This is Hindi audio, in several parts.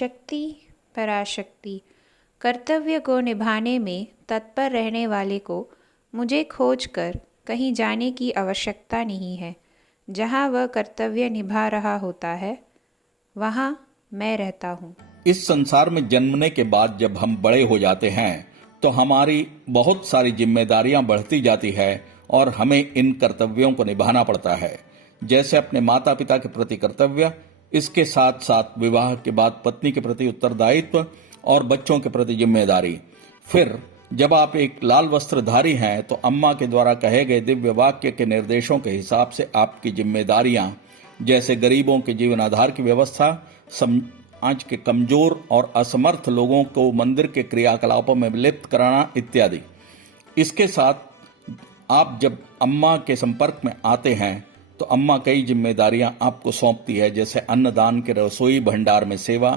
आदिशक्ति पराशक्ति कर्तव्य को निभाने में तत्पर रहने वाले को मुझे खोजकर कहीं जाने की आवश्यकता नहीं है। जहाँ वह कर्तव्य निभा रहा होता है वहाँ मैं रहता हूँ। इस संसार में जन्मने के बाद जब हम बड़े हो जाते हैं तो हमारी बहुत सारी जिम्मेदारियां बढ़ती जाती है और हमें इन कर्तव्यों को निभाना पड़ता है। जैसे अपने माता पिता के प्रति कर्तव्य, इसके साथ साथ विवाह के बाद पत्नी के प्रति उत्तरदायित्व और बच्चों के प्रति जिम्मेदारी। फिर जब आप एक लाल वस्त्रधारी हैं तो अम्मा के द्वारा कहे गए दिव्य वाक्य के निर्देशों के हिसाब से आपकी जिम्मेदारियां, जैसे गरीबों के जीवन आधार की व्यवस्था, समाज के कमजोर और असमर्थ लोगों को मंदिर के क्रियाकलापों में लिप्त कराना इत्यादि। इसके साथ आप जब अम्मा के संपर्क में आते हैं तो अम्मा कई जिम्मेदारियां आपको सौंपती है, जैसे अन्नदान के रसोई भंडार में सेवा,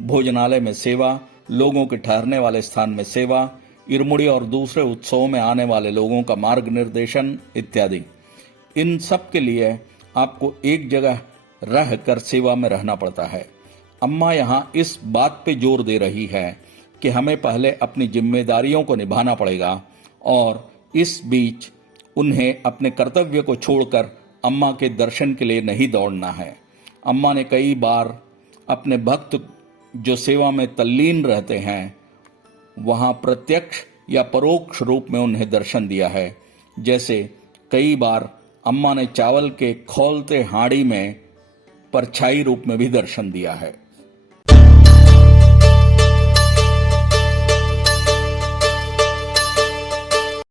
भोजनालय में सेवा, लोगों के ठहरने वाले स्थान में सेवा, इरमुड़ी और दूसरे उत्सवों में आने वाले लोगों का मार्ग निर्देशन इत्यादि। इन सब के लिए आपको एक जगह रह कर सेवा में रहना पड़ता है। अम्मा यहाँ इस बात पे जोर दे रही है कि हमें पहले अपनी जिम्मेदारियों को निभाना पड़ेगा और इस बीच उन्हें अपने कर्तव्य को छोड़कर अम्मा के दर्शन के लिए नहीं दौड़ना है। अम्मा ने कई बार अपने भक्त जो सेवा में तल्लीन रहते हैं वहां प्रत्यक्ष या परोक्ष रूप में उन्हें दर्शन दिया है। जैसे कई बार अम्मा ने चावल के खौलते हांडी में परछाई रूप में भी दर्शन दिया है।